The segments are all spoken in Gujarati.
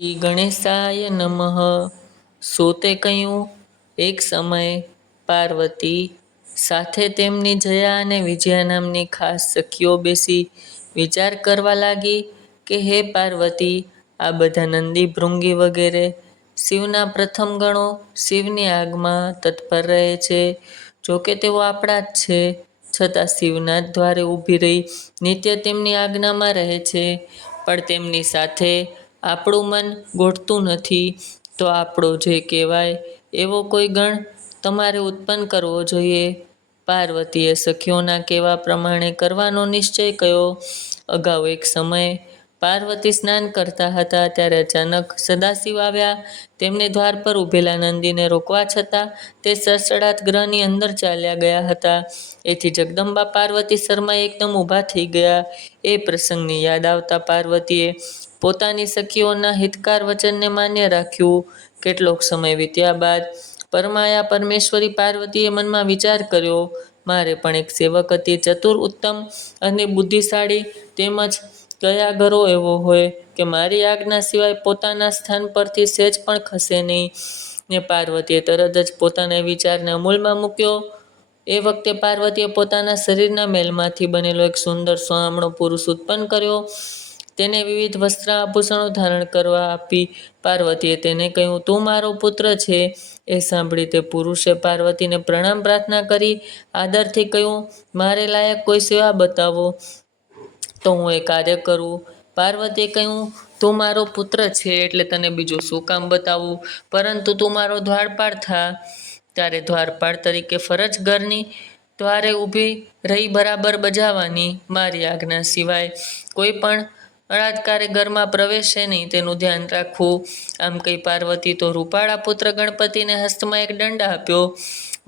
શ્રી ગણેશાય નમઃ. સોતે કહ્યું, એક સમય પાર્વતી, સાથે તેમની જયા અને વિજયા નામની ખાસ સખીઓ બેસી વિચાર કરવા લાગી કે, હે પાર્વતી, આ બધા નંદી ભૃંગી વગેરે શિવના પ્રથમ ગણો શિવની આગમાં તત્પર રહે છે. જોકે તેઓ આપણા જ છે. છતાં શિવના દ્વારે ઊભી રહી નિત્ય તેમની આજ્ઞામાં રહે છે. પણ તેમની સાથે આપણું મન ગોઠતું નથી તો આપણો જે કહેવાય એવો કોઈ ગણ તમારે ઉત્પન્ન કરવો જોઈએ. પાર્વતીએ સખીઓના કહેવા પ્રમાણે કરવાનો નિશ્ચય કર્યો. અગાઉ એક સમયે પાર્વતી સ્નાન કરતા હતા ત્યારે અચાનક સદાશિવ આવ્યા. તેમને દ્વાર પર ઊભેલા નંદીને રોકવા છતાં તે સડસડાટ ગ્રહની અંદર ચાલ્યા ગયા હતા. એથી જગદંબા પાર્વતી શર્મા એકદમ ઊભા થઈ ગયા. એ પ્રસંગની યાદ આવતા પાર્વતીએ પોતાની સખીઓના હિતકાર વચનને માન્ય રાખ્યું. કેટલોક સમય વીત્યા બાદ પરમાયા પરમેશ્વરી પાર્વતીએ મનમાં વિચાર કર્યો, મારે પણ એક સેવક હતી ચતુર, ઉત્તમ અને બુદ્ધિશાળી તેમજ કયા ઘરો એવો હોય કે મારી આજ્ઞા સિવાય પોતાના સ્થાન પરથી સહેજ પણ ખસે નહીં? ને પાર્વતીએ તરત જ પોતાના વિચારને અમૂલમાં મૂક્યો. એ વખતે પાર્વતીએ પોતાના શરીરના મેલમાંથી બનેલો એક સુંદર સોહામણો પુરુષ ઉત્પન્ન કર્યો. તેને વિવિધ વસ્ત્ર આભૂષણો ધારણ કરવા આપી. પાર્વતીએ તેને કહ્યું, તું મારો પુત્ર છે. એ સાંભળી તે પુરુષે પાર્વતીને પ્રણામ પ્રાર્થના કરી, આદરથી કહ્યું, મારે લાયક કોઈ સેવા બતાવો. તો હું એ કાર્ય કરું. પાર્વતીએ કહ્યું, તું મારો પુત્ર છે, એટલે તને બીજું શું કામ બતાવું? પરંતુ તું મારો દ્વારપાળ થા. ત્યારે દ્વારપાળ તરીકે ફરજ ઘરની દ્વારે ઊભી રહી બરાબર બજાવવાની મારી આજ્ઞા સિવાય કોઈ પણ અળાધકારે ઘરમાં પ્રવેશે નહીં, તેનું ધ્યાન રાખવું. આમ કહી પાર્વતી તો રૂપાળા પુત્ર ગણપતિને હસ્તમાં એક દંડ આપ્યો.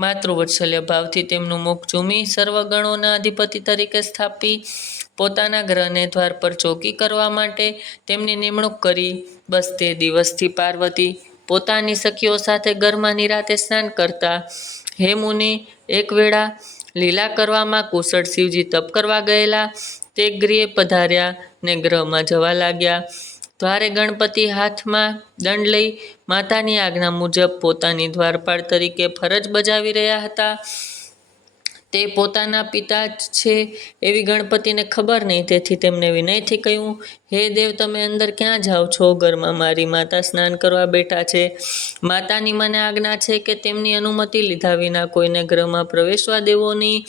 માતૃવત્સલ્ય ભાવથી તેમનું મુખ ચૂમી સર્વગણોના અધિપતિ તરીકે સ્થાપી. પોતાના ગ્રહને દ્વાર પર ચોકી કરવા માટે તેમની નિમણૂક કરી બસ તે દિવસથી પાર્વતી પોતાની સખીઓ સાથે ઘરમાં નિરાતે સ્નાન કરતા. હે મુનિ, એક વેળા લીલા કરવામાં કુશળ શિવજી તપ કરવા ગયેલા. તે ગૃહે પધાર્યા ને ગ્રહમાં જવા લાગ્યા. દ્વારે ગણપતિ હાથમાં દંડ લઈ માતાની આજ્ઞા મુજબ પોતાની દ્વારપાળ તરીકે ફરજ બજાવી રહ્યા હતા. તે પોતાના પિતા જ છે એવી ગણપતિને ખબર નહીં. તેથી તેમને વિનયથી કહ્યું, હે દેવ, તમે અંદર ક્યાં જાઓ છો? ઘરમાં મારી માતા સ્નાન કરવા બેઠા છે. માતાની મને આજ્ઞા છે કે તેમની અનુમતિ લીધા વિના કોઈને ગ્રહમાં પ્રવેશવા દેવો નહીં.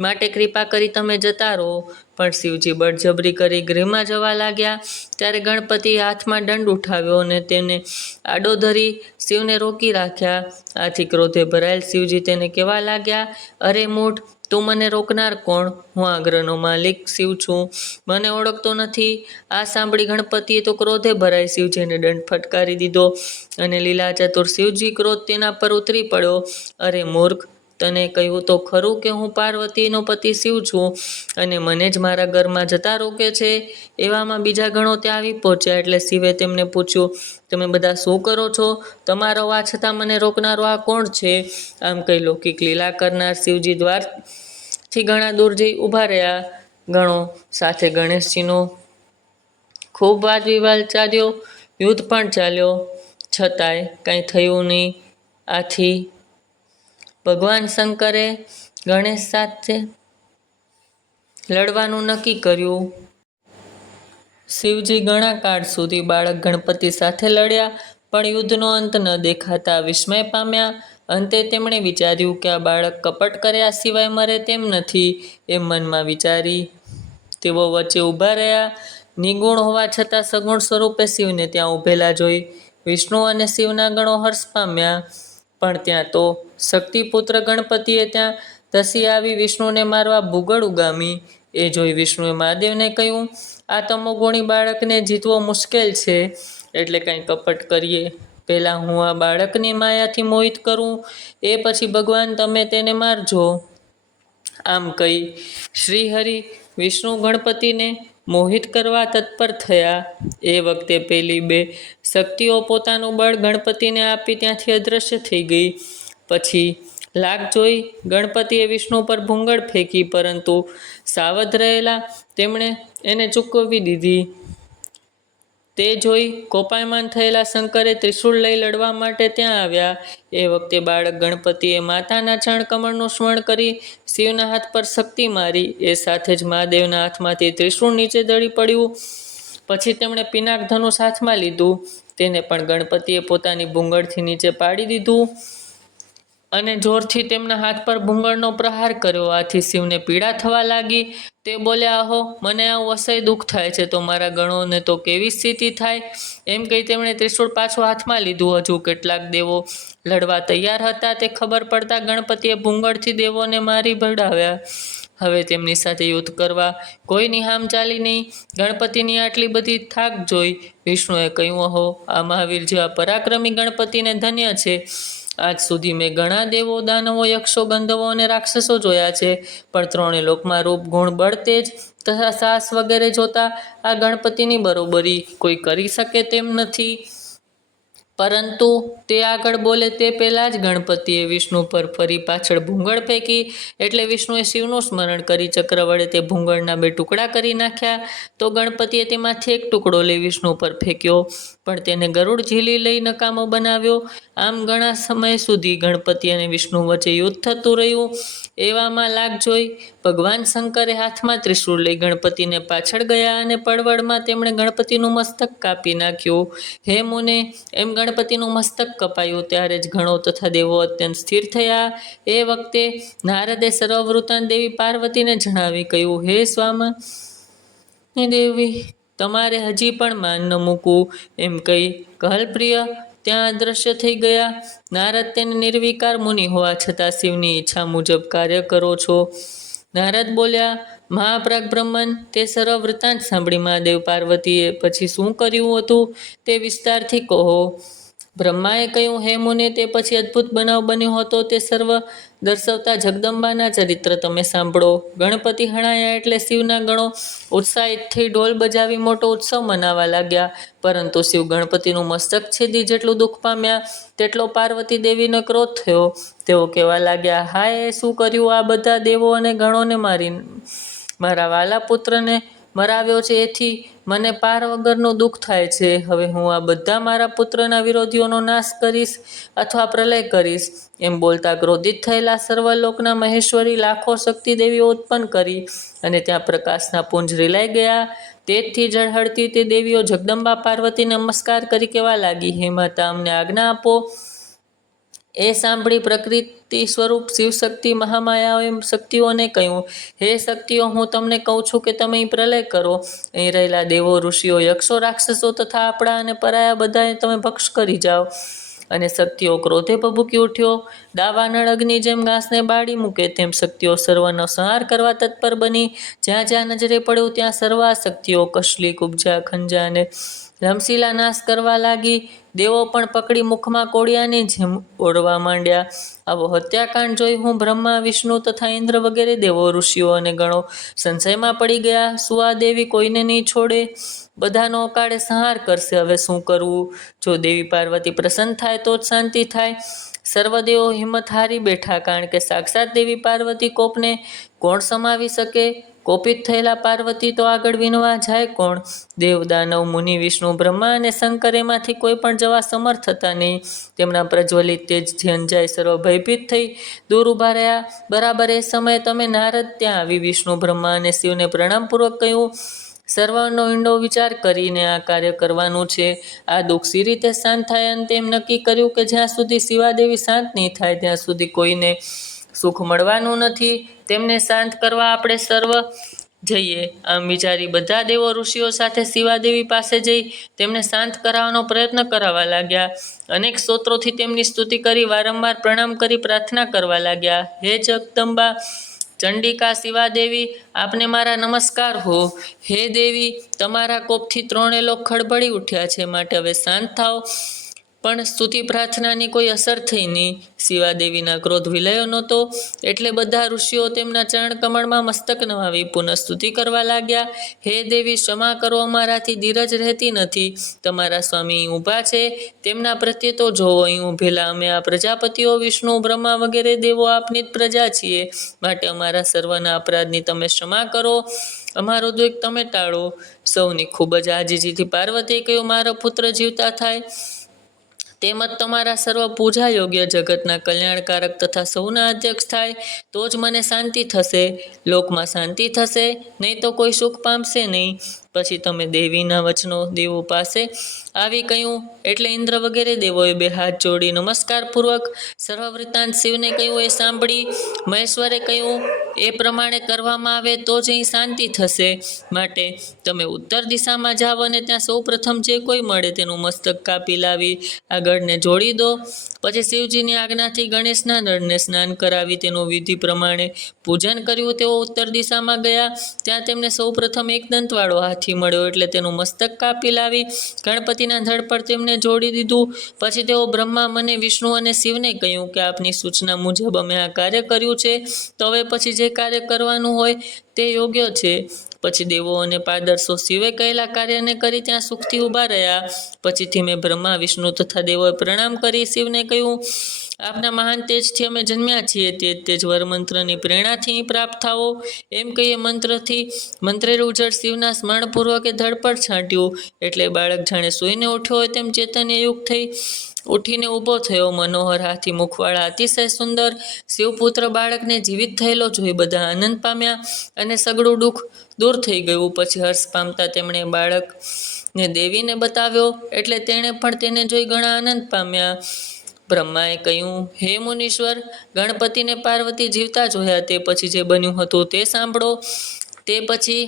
માટે કૃપા કરી તમે જતા રહો. પણ શિવજી બળજબરી કરી ગૃહમાં જવા લાગ્યા. ત્યારે ગણપતિએ હાથમાં દંડ ઉઠાવ્યો અને તેને આડો ધરી શિવને રોકી રાખ્યા. આથી ક્રોધે ભરાયેલ શિવજી તેને કહેવા લાગ્યા, અરે મૂઢ, તું મને રોકનાર કોણ? હું આ ગ્રહનો માલિક શિવ છું. મને ઓળખતો નથી. આ સાંભળી ગણપતિએ તો ક્રોધે ભરાઈ શિવજીને દંડ ફટકારી દીધો અને લીલા ચતુર શિવજી ક્રોધ તેના પર ઉતરી પડ્યો. અરે મૂર્ખ તને કહ્યું તો ખરું કે હું પાર્વતીનો પતિ શિવ છું અને મને જ મારા ઘરમાં જતા રોકે છે? એવામાં બીજા ઘણો ત્યાં આવી પહોંચ્યા એટલે શિવે તેમને પૂછ્યું, તમે બધા શું કરો છો? તમારો આ છતાં મને રોકનારો આ કોણ છે? આમ કહી લૌકિક લીલા કરનાર શિવજી દ્વારથી ઘણા દૂર જઈ ઊભા રહ્યા. ગણો સાથે ગણેશજીનો ખૂબ વાદ વિવાદ ચાલ્યો, યુદ્ધ પણ ચાલ્યો. છતાંય કંઈ થયું નહીં. આથી ભગવાન શંકરે ગણેશ સાથે લડવાનું નક્કી કર્યું. શિવજી ઘણા કાળ સુધી બાળક ગણપતિ સાથે લડ્યા, પણ યુદ્ધનો અંત ન દેખાતા વિસ્મય પામ્યા. અંતે તેમણે વિચાર્યું કે આ બાળક કપટ કર્યા સિવાય મરે તેમ નથી એમ મનમાં વિચારી. તેઓ વચ્ચે ઊભા રહ્યા. નિગુણ હોવા છતાં સગુણ સ્વરૂપે શિવને ત્યાં ઊભેલા જોઈ વિષ્ણુ અને શિવના ગણો હર્ષ પામ્યા. પણ ત્યાં તો શક્તિપુત્ર ગણપતિએ ત્યાં ધસી આવી વિષ્ણુને મારવા ભૂગળ ઉગામી. એ જોઈ વિષ્ણુએ મહાદેવને કહ્યું, આ તમોગુણી બાળકને જીતવો મુશ્કેલ છે. એટલે કંઈ કપટ કરીએ. પહેલાં હું આ બાળકની માયાથી મોહિત કરું. એ પછી ભગવાન તમે તેને મારજો. આમ કહી શ્રીહરિ વિષ્ણુ ગણપતિને મોહિત કરવા તત્પર થયા. એ વખતે પેલી બે શક્તિઓ પોતાનું બળ ગણપતિને આપી ત્યાંથી અદૃશ્ય થઈ ગઈ. પછી લાગ જોઈ ગણપતિએ વિષ્ણુ પર ભૂંગળ ફેંકી, પરંતુ સાવધ રહેલા તેમણે એને ચૂકવી દીધી. તે જોઈ કોપાયમાન થયેલા શંકરે ત્રિશૂળ લઈ લડવા માટે ત્યાં આવ્યા. એ વખતે બાળક ગણપતિએ માતાના ચરણકમળનું સ્મરણ કરી શિવના હાથ પર શક્તિ મારી. એ સાથે જ મહાદેવના હાથમાંથી ત્રિશૂળ નીચે દળી પડ્યું. પછી તેમણે પિનાક ધનુષ હાથમાં લીધું. તેને પણ ગણપતિએ પોતાની ભૂંગળથી નીચે પાડી દીધું અને જોરથી તેમના હાથ પર ભૂંગળનો પ્રહાર કર્યો. આથી શિવને પીડા થવા લાગી. તે બોલ્યા આહો મને આવું અસહ્ય દુઃખ થાય છે તો મારા ગણોને તો કેવી સ્થિતિ થાય? એમ કહી તેમણે ત્રિશુળ પાછું હાથમાં લીધું. હજુ કેટલાક દેવો લડવા તૈયાર હતા તે ખબર પડતા ગણપતિએ ભૂંગળથી દેવોને મારી ભડાવ્યા હવે તેમની સાથે યુદ્ધ કરવા કોઈની હામ ચાલી નહીં. ગણપતિની આટલી બધી થાક જોઈ વિષ્ણુએ કહ્યું, અહો, આ મહાવીર જેવા પરાક્રમી ગણપતિને ધન્ય છે. આજ સુધી મેં ઘણા દેવો, દાનવો, યક્ષો ગંધવો અને રાક્ષસો જોયા છે, પણ ત્રણેય લોકમાં રૂપ, ગુણ, બળ, તેજ તથા સાસ વગેરે જોતા આ ગણપતિની બરોબરી કોઈ કરી શકે તેમ નથી. પરંતુ તે આગળ બોલે તે પહેલાં જ ગણપતિએ વિષ્ણુ પર ફરી પાછળ ભૂંગળ ફેંકી, એટલે વિષ્ણુએ શિવનું સ્મરણ કરી ચક્ર વડે તે ભૂંગળના બે ટુકડા કરી નાખ્યા, તો ગણપતિએ તેમાંથી એક ટુકડો લઈ વિષ્ણુ પર ફેંક્યો. પણ તેને ગરુડ ઝીલી લઈ નકામો બનાવ્યો. આમ ઘણા સમય સુધી ગણપતિ અને વિષ્ણુ વચ્ચે યુદ્ધ થતું રહ્યું. એવામાં લાગ જોઈ ભગવાન શંકરે હાથમાં ત્રિશૂળ લઈ ગણપતિને પાછળ ગયા અને પડવડમાં તેમણે ગણપતિનું મસ્તક કાપી નાખ્યું. હે મુને, એમ ગણપતિનું મસ્તક કપાયું ત્યારે જ ગણો તથા દેવો અત્યંત સ્થિર થયા. એ વખતે નારદે સર્વવૃતાન દેવી પાર્વતીને જણાવી કહ્યું, હે સ્વામ દેવી તમારે હજી પણ માન ન મૂકવું. એમ કહી કહલપ્રિય ત્યાં અદૃશ્ય થઈ ગયા. નારદ તેને નિર્વિકાર મુનિ હોવા છતાં શિવની ઈચ્છા મુજબ કાર્ય કરો છો. નારદ બોલ્યા, મહાપ્રાગ બ્રહ્મન, તે સર્વ વૃત્તાંત સાંભળી મહાદેવ પાર્વતીએ પછી શું કર્યું હતું? તે વિસ્તારથી કહો. બ્રહ્માએ કહ્યું, હે મુને, તે પછી અદ્ભુત બનાવ બન્યો હતો. તે સર્વ દર્શાવતા જગદંબાના ચરિત્ર તમે સાંભળો. ગણપતિ હણાયા એટલે શિવના ગણો ઉત્સાહિતથી ઢોલ બજાવી મોટો ઉત્સવ મનાવા લાગ્યા. પરંતુ શિવ ગણપતિનું મસ્તક છેદી જેટલું દુઃખ પામ્યા, તેટલો પાર્વતી દેવીનો ક્રોધ થયો. તેઓ કહેવા લાગ્યા, હાય, શું કર્યું આ બધા દેવો અને ગણોને મારી, મારા વાલા પુત્રને મરાવ્યો છે એથી મને પાર વગરનું દુઃખ થાય છે. હવે હું આ બધા મારા પુત્રના વિરોધીઓનો નાશ કરીશ અથવા પ્રલય કરીશ. એમ બોલતા ક્રોધિત થયેલા સર્વલોકના મહેશ્વરી લાખો શક્તિ દેવીઓ ઉત્પન્ન કરી અને ત્યાં પ્રકાશના પુંજ રીલાઈ ગયા. તેથી ઝળહળતી તે દેવીઓ જગદંબા પાર્વતી નમસ્કાર કરી કહેવા લાગી, હે માતા, અમને આજ્ઞા આપો. એ સાંભળી પ્રકૃતિ સ્વરૂપ શિવશક્તિ મહામાયાઓએ શક્તિઓને કહ્યું, હે શક્તિઓ, હું તમને કહું છું કે તમે પ્રલય કરો. અહીં રહેલા દેવો, ઋષિઓ, યક્ષો, રાક્ષસો તથા આપણા અને પરાયા બધાએ તમે ભક્ષ કરી જાઓ. અને શક્તિઓ ક્રોધે ભભૂકી ઉઠ્યો. દાવાનળ અગ્નિ જેમ ઘાસને બાળી મૂકે, તેમ શક્તિઓ સર્વનો સંહાર કરવા તત્પર બની. જ્યાં જ્યાં નજરે પડ્યું, ત્યાં સર્વા શક્તિઓ કશલી, કુબજા, ખંજા અને રમશીલા નાશ કરવા લાગી દેવો પણ પકડી મુખમાં કોળિયાની જેમ ઓળવા માંડ્યા. આવો હત્યાકાંડ જોઈ હું બ્રહ્મા, વિષ્ણુ તથા ઇન્દ્ર વગેરે દેવો, ઋષિઓ અને ગણો સંશયમાં પડી ગયા. સુઆ દેવી કોઈને નહીં છોડે. બધાનો અકાળે સંહાર કરશે. હવે શું કરવું? જો દેવી પાર્વતી પ્રસન્ન થાય તો જ શાંતિ થાય. સર્વદેવો હિંમત હારી બેઠા કારણ કે સાક્ષાત દેવી પાર્વતી કોપને કોણ સમાવી શકે? કોપિત થયેલા પાર્વતી તો આગળ વિનવા જાય કોણ? દેવદાનવ, મુનિ, વિષ્ણુ, બ્રહ્મા અને શંકર એમાંથી કોઈ પણ જવા સમર્થ હતા નહીં. તેમના પ્રજ્વલિત તેજ ધ્યાન જાય સર્વ ભયભીત થઈ. દૂર ઊભા રહ્યા. બરાબર એ સમયે તમે નારદ ત્યાં આવી. વિષ્ણુ, બ્રહ્મા અને શિવને પ્રણામપૂર્વક કહ્યું, સર્વનો ઈંડો વિચાર કરીને આ કાર્ય કરવાનું છે. આ દુઃખ સી રીતે શાંત થાય અને તેમ નક્કી કર્યું કે જ્યાં સુધી શિવાદેવી શાંત નહીં થાય, ત્યાં સુધી કોઈને સુખ મળવાનું નથી. તેમને શાંત કરવા આપણે સર્વ જઈએ. આમ વિચારી બધા દેવો ઋષિઓ સાથે શિવાદેવી પાસે જઈ તેમને શાંત કરાવવાનો પ્રયત્ન કરાવવા લાગ્યા. અનેક સ્ત્રોત્રોથી તેમની સ્તુતિ કરી વારંવાર પ્રણામ કરી પ્રાર્થના કરવા લાગ્યા. હે જગદંબા, ચંડિકા શિવાદેવી, આપને મારા નમસ્કાર હો. હે દેવી, તમારા કોપથી ત્રણે લોક ખળભળી ઉઠ્યા છે. માટે હવે શાંત થાઓ. પણ સ્તુતિ પ્રાર્થનાની કોઈ અસર થઈ નહીં. શિવાદેવીના ક્રોધ વિલયો નહોતો. એટલે બધા ઋષિઓ તેમના ચરણ કમળમાં મસ્તક નવાવી પુનઃ સ્તુતિ કરવા લાગ્યા. હે દેવી, ક્ષમા કરો, અમારાથી ધીરજ રહેતી નથી. તમારા સ્વામી ઊભા છે. તેમના પ્રત્યે તો જોવો, અહીં ઊભેલા અમે આ પ્રજાપતિઓ, વિષ્ણુ, બ્રહ્મા વગેરે દેવો આપની જ પ્રજા છીએ. માટે અમારા સર્વના અપરાધની તમે ક્ષમા કરો. અમારો દ્વેગ તમે ટાળો. સૌની ખૂબ જ આજીજીથી પાર્વતીએ કહ્યું, મારો પુત્ર જીવતા થાય. તેમજ તમારા સર્વ પૂજા યોગ્ય જગતના કલ્યાણકારક તથા સૌના અધ્યક્ષ થાય, તો જ મને શાંતિ થશે, લોકમાં શાંતિ થશે, નહીં તો કોઈ સુખ પામશે નહીં. પછી તમે દેવીના વચનો દેવો પાસે આવી કહ્યું એટલે ઇન્દ્ર વગેરે દેવોએ બે હાથ જોડી નમસ્કાર પૂર્વક સર્વવૃત્તાંત શિવને કહ્યું, એ સાંભળી, મહેશ્વરે કહ્યું, એ પ્રમાણે કરવામાં આવે તો જ અહીં શાંતિ થશે. માટે તમે ઉત્તર દિશામાં જાઓ અને ત્યાં સૌ પ્રથમ જે કોઈ મળે તેનું મસ્તક કાપી લાવી, આગળને જોડી દો. પછી શિવજીની આજ્ઞાથી ગણેશના નળને સ્નાન કરાવી તેનું વિધિ પ્રમાણે પૂજન કર્યું. તેઓ ઉત્તર દિશામાં ગયા. ત્યાં તેમને સૌ પ્રથમ એક દંતવાળો હાથી મળ્યો એટલે તેનું મસ્તક કાપી લાવી, ગણપતિના ધડ પર તેમને જોડી દીધું. પછી તેઓ બ્રહ્મા, મને, વિષ્ણુ અને શિવને કહ્યું કે આપની સૂચના મુજબ અમે આ કાર્ય કર્યું છે. તો હવે પછી જે કાર્ય કરવાનું હોય તે યોગ્ય છે. પછી દેવો અને પાદર્શો શિવે કહેલા કાર્યને કરી ત્યાં સુખથી ઊભા રહ્યા. પછીથી મેં બ્રહ્મા, વિષ્ણુ તથા દેવોએ પ્રણામ કરી શિવને કહ્યું આપના મહાન તેજથી અમે જન્મ્યા છીએ. તે તેજ વરમંત્રની પ્રેરણાથી પ્રાપ્ત થાઓ. એમ કહીએ મંત્રથી મંત્રેર જળ શિવના સ્મરણપૂર્વકે ધડપડ છાંટ્યું. એટલે બાળક જાણે સૂઈને ઉઠ્યો હોય તેમ ચેતન્યયુક્ત થઈ ઉઠીને ઊભો થયો. મનોહર હાથી મુખવાળા અતિશય સુંદર. શિવપુત્ર બાળકને જીવિત થયેલો જોઈ બધા આનંદ પામ્યા અને સગડું દુઃખ દૂર થઈ ગયું. પછી હર્ષ પામતા તેમણે બાળકને દેવીને બતાવ્યો. એટલે તેણે પણ તેને જોઈ ઘણા આનંદ પામ્યા. બ્રહ્માએ કહ્યું, હે મુનીશ્વર, ગણપતિને પાર્વતી જીવતા જોયા તે પછી જે બન્યું હતું તે સાંભળો. તે પછી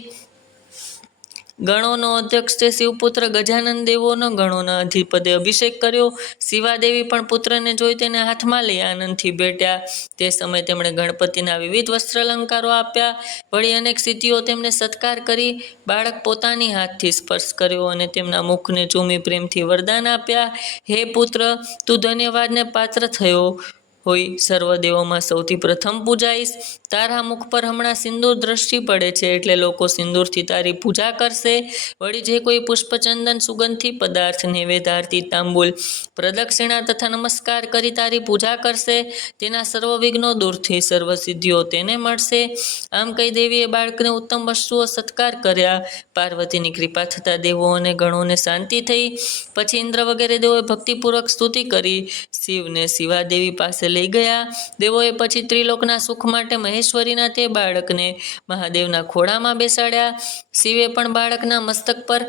ગણોનો અધ્યક્ષ તે શિવપુત્ર ગજાનંદ દેવોનો ગણોના અધિપદે અભિષેક કર્યો. શિવાદેવી પણ પુત્રને જોઈ તેને હાથમાં લઈ આનંદથી ભેટ્યા તે સમયે તેમણે ગણપતિના વિવિધ વસ્ત્ર અલંકારો આપ્યા. વળી અનેક સિદ્ધિઓ તેમને સત્કાર કરી. બાળક પોતાની હાથથી સ્પર્શ કર્યો અને તેમના મુખને ચૂમી પ્રેમથી વરદાન આપ્યા. હે પુત્ર, તું ધન્યવાદને પાત્ર થયો. હોય સર્વદેવોમાં સૌથી પ્રથમ પૂજાઈશ. તારા મુખ પર હમણાં સિંદૂર દ્રષ્ટિ પડે છે, એટલે લોકો સિંદૂરથી તારી પૂજા કરશે. વળી જે કોઈ પુષ્પચંદન સુગંધી પદાર્થ નૈવેદ્ય તાંબુલ, પ્રદક્ષિણા તથા નમસ્કાર કરી તારી પૂજા કરશે. તેના સર્વ વિઘ્નો દૂરથી સર્વ સિદ્ધિઓ તેને મળશે. આમ કહી દેવીએ બાળકને ઉત્તમ વસ્તુઓ સત્કાર કર્યા. પાર્વતીની કૃપા થતાં દેવો અને ગણોને શાંતિ થઈ. પછી ઇન્દ્ર વગેરે દેવોએ ભક્તિપૂર્વક સ્તુતિ કરી. શિવને શિવાદેવી પાસે લઈ ગયા. દેવોએ પછી ત્રિલોકના સુખ માટે મહેશ્વરીના તે બાળકને મહાદેવના ખોળામાં બેસાડ્યા. શિવે પણ બાળકના મસ્તક પર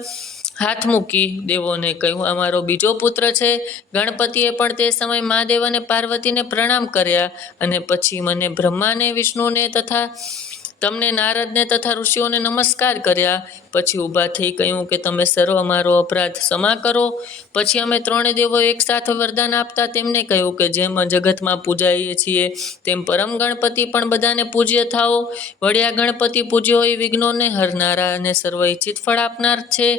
હાથ મૂકી દેવોને કહ્યું, અમારો બીજો પુત્ર છે. ગણપતિએ પણ તે સમયે મહાદેવ અને પાર્વતીને પ્રણામ કર્યા અને પછી મને બ્રહ્માને, વિષ્ણુને તથા તમને નારદને તથા ઋષિઓને નમસ્કાર કર્યા. પછી ઊભા થઈ કહ્યું કે તમે સર્વ મારો અપરાધ ક્ષમા કરો. પછી અમે ત્રણે દેવો એકસાથે વરદાન આપતા તેમને કહ્યું કે જેમ જગતમાં પૂજાઈએ છીએ, તેમ પરમ ગણપતિ પણ બધાને પૂજ્ય થાઓ. વળ્યા ગણપતિ પૂજ્યો એ વિઘ્નોને હરનારા અને સર્વ ઈચ્છિત ફળ આપનાર છે.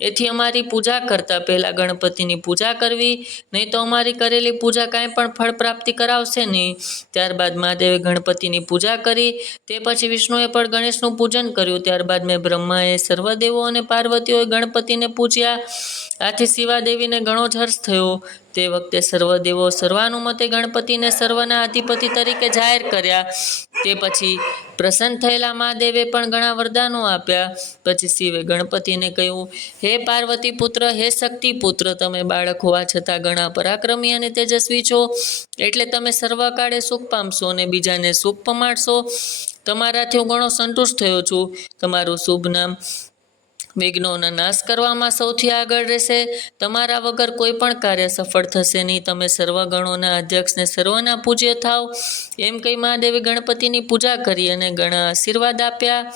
એથી અમારી પૂજા કરતાં પહેલાં ગણપતિની પૂજા કરવી, નહીં તો અમારી કરેલી પૂજા કાંઈ પણ ફળ પ્રાપ્તિ કરાવશે નહીં. ત્યારબાદ મહાદેવે ગણપતિની પૂજા કરી, તે પછી વિષ્ણુએ પણ ગણેશનું પૂજન કર્યું. ત્યારબાદ મેં બ્રહ્માએ સર્વદેવો અને પાર્વતીઓએ ગણપતિને પૂજ્યા. આથી શિવાદેવીને ઘણો જ હર્ષ થયો. તે વખતે સર્વદેવો સર્વાનુમતે ગણપતિને સર્વના અધિપતિ તરીકે જાહેર કર્યા. તે પછી પ્રસન્ન થયેલા મહાદેવે પણ ઘણા વરદાનો આપ્યા. પછી શિવે ગણપતિને કહ્યું, હે પાર્વતી પુત્ર, હે શક્તિ પુત્ર, તમે બાળક હોવા છતાં ઘણા પરાક્રમી અને તેજસ્વી છો. એટલે તમે સર્વકાળે સુખ પામશો અને બીજાને સુખ પમાડશો. તમારાથી હું ઘણો સંતુષ્ટ થયો છું. તમારું શુભ નામ વિઘ્નોના નાશ કરવામાં સૌથી આગળ રહેશે. તમારા વગર કોઈ પણ કાર્ય સફળ થશે નહીં. તમે સર્વગણોના અધ્યક્ષને સર્વના પૂજ્ય થાવ. એમ કહી મહાદેવી ગણપતિની પૂજા કરી અને ઘણા આશીર્વાદ આપ્યા.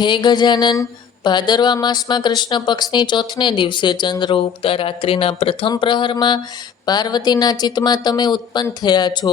હે ગજાનન, ભાદરવા માસમાં કૃષ્ણ પક્ષની ચોથને દિવસે ચંદ્ર ઉગતા રાત્રિના પ્રથમ પ્રહરમાં પાર્વતીના ચિત્તમાં તમે ઉત્પન્ન થયા છો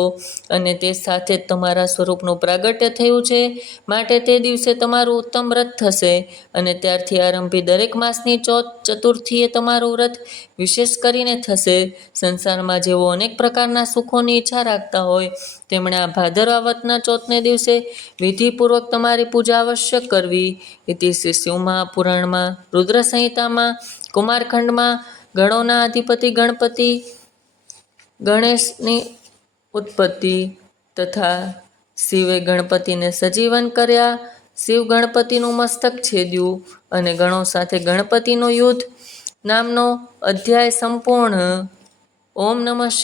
અને તે સાથે તમારા સ્વરૂપનું પ્રાગટ્ય થયું છે. માટે તે દિવસે તમારું ઉત્તમ વ્રત થશે અને ત્યારથી આરંભી દરેક માસની ચોથ ચતુર્થીએ તમારું વ્રત વિશેષ કરીને થશે. સંસારમાં જેઓ અનેક પ્રકારના સુખોની ઈચ્છા રાખતા હોય, તેમણે આ ભાદરવા વતના ચોથને દિવસે વિધિપૂર્વક તમારી પૂજા અવશ્ય કરવી. ઇતિ શ્રી શિવ મહાપુરાણમાં રુદ્ર સંહિતામાં કુમારખંડમાં ગણોના અધિપતિ ગણપતિ ગણેશની ઉત્પત્તિ તથા શિવે ગણપતિને સજીવન કર્યા. શિવ ગણપતિનું મસ્તક છેદ્યું અને ગણો સાથે ગણપતિનું યુદ્ધ. નામનો અધ્યાય સંપૂર્ણ. ઓમ નમઃ